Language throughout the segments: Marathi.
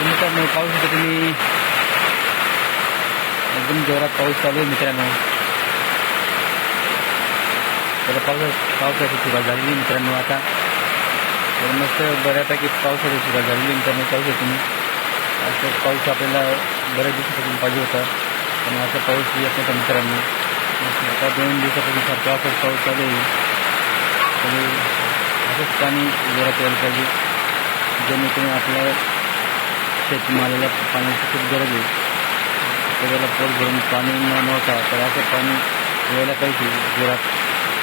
तर मित्रांनो पाऊस होतो तुम्ही. एकदम जोरात पाऊस चालू आहे मित्रांनो. त्याला पाऊस पावसाची सुरुवात झालेली मित्रांनो आता. तर मस्त बऱ्यापैकी पावसाची सुरुवात झालेली मित्रांनो पाऊस आहे तुम्ही. असं पाऊस आपल्याला बऱ्याच दिवसापासून पाहिजे होता. पण आता पाऊस येत नव्हता मित्रांनो. आता दोन दिवसापासून पावसाचा पाऊस चालू आहे. तरी असंच पाणी जोरात यायला पाहिजे. जेणेकरून आपल्याला आपल्या शेतमालाला पाण्याची खूप गरज आहे त्याला पोट भरून पाणी न नव्हता तर असं पाणी यायला पाहिजे जोरात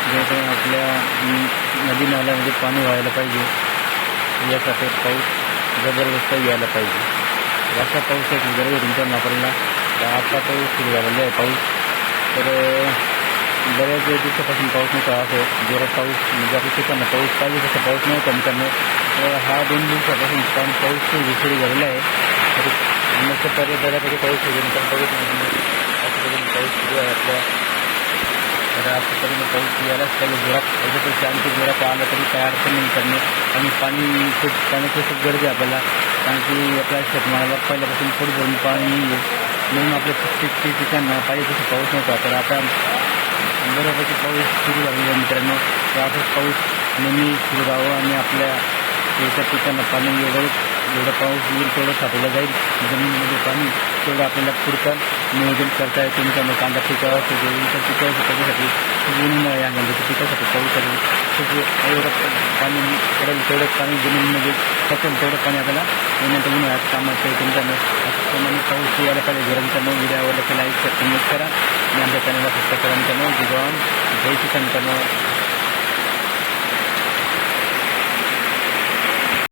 जेणेकरून नदी नाल्यामध्ये पाणी व्हायला पाहिजे यासाठी पाऊस ज़बरदस्त यायला पाहिजे अशा पावसाची गरज तुमच्या नापरला तर आता पाऊस सुरू झालेला आहे पाऊस तर बऱ्याच दिवसापासून पाऊस नव्हता असं जोरात पाऊस म्हणजे आपल्या ठिकाणं पाऊस पाहिजे तसं पाऊस तर हा दोन दिवसापासून कारण पाऊस सुरू झालेला आहे. तरी मस्त पर्य बऱ्यापैकी पाऊस सुरू आहे. मित्रांनो बघू पाऊस सुरू आहे आपल्या. तर असं पाऊस यायलाच पाहिजे. जोरात त्याच्यापेक्षा आणखी जोरात आला तरी काय अडचण नाही करणे. आणि पाणी खूप पाण्याची खूप गरज आहे आपल्याला. कारण की आपल्या शेतमाला पहिल्यापासून खूप भरून पाणी नाही आहे म्हणून आपल्या प्रत्येक ठिकाणं पाहिजे तसं पाऊस नव्हता तर आता बऱ्यापैकी पाऊस सुरू झालेला मित्रांनो. तर असंच पाऊस नेहमी सुरू राहावं आणि आपल्या याच्या पिकांना पाणी एवढं जेवढं पाऊस येईल तेवढं साठवलं जाईल. जमिनीमध्ये पाणी तेवढं आपल्याला पुढचं नियोजन करता येते. त्यामुळे कांदा पिकावर असतो पिकावर त्याच्यासाठी खूप ऊन आहे पिकासाठी पाऊस खूप एवढं पाणी पडेल तेवढं पाणी जमिनीमध्ये पटेल तेवढं पाणी आपल्याला येण्याचं उन्हाळ्यात कामाचं आहे त्यामुळे त्याप्रमाणे पाऊस यायला पाहिजे. जर मग व्हिडिओ आवडला तर लाईक करा. आणि आमच्या चॅनलला सबस्क्राईब करा. मित्रांनो जय जय किसान. मित्रांनो